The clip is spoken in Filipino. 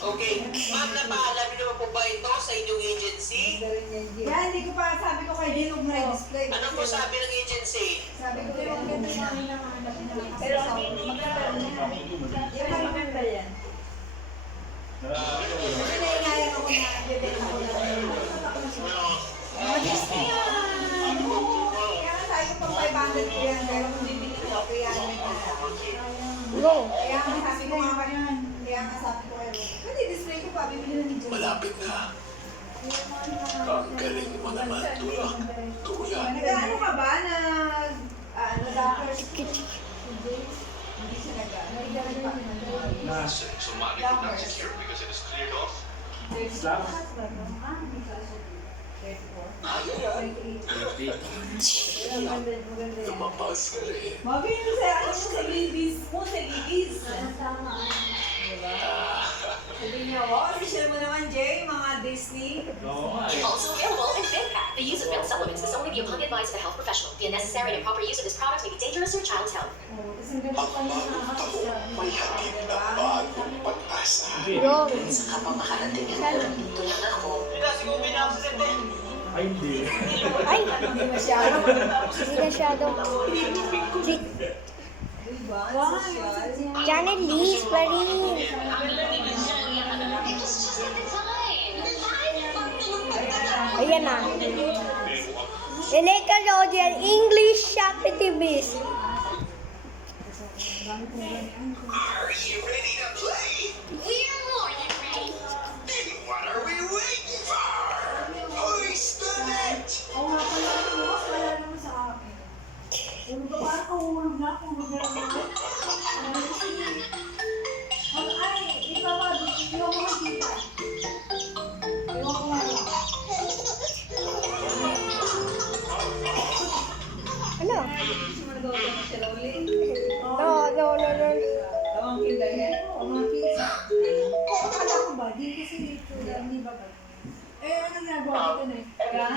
Okay. Ma'am, napaalam niyo po ba ito sa inyong agency? Yan, hindi ko pa sabi ko kay Jane, huwag mo i-display. Ano po sabi ng agency? Sabi ko, yung ganda namin nahanap na pero maganda yan. Kasi naingayan ako na bibenta ko lang. Mag-display yan! Kaya nga sabi ko pang 500 ko yan, pero kung bibili ko, kaya kaya nga sabi ko nga kayo, kaya nga sabi ko kayo, pwede display ko pa, bibili na ni Jane. Malapit na. Ang galing mo naman, tulak. Tulak. Nag-ano ka ba? Nag-doctor? Hindi siya nag-ano. So money is not secure because it is cleared off. Lumabas ka rin. Mabili sa ano mo sa libis mo, sa libis. Diba? Sabi niya, wow, official mo naman, Jay, mga Disney. Also available in FinPack. The use of milk supplements is only the upon advice of a health professional. The unnecessary and improper use of this product may be dangerous to your child's health. Ang bagong taon, may hatid na bagong pag-asa. Sa kapamahalan din yan. Tulad ako. Ay, hindi. Ay, Hindi masyado. hindi masyado. Diba? Social. Janet Lee's pa rin. Ayan na. Nickelodeon English Shopping TVs. Are you ready to play? We're more than ready. Then what are we waiting for? Hoist the net! Oo nga pala, wala naman sa akin. Ano ba parang kahulog na ako? Ay, ikaw ba? Hindi ako makikita. Ewan ko nga lang. Ano? Gusto mo nagawa ko siya ulit? No. Tawang kila yan? Oo, mga pizza. Akala ko ba? Di kasi dito. Hindi ba ba? Eh, ano ginagawa ko na eh? Yan.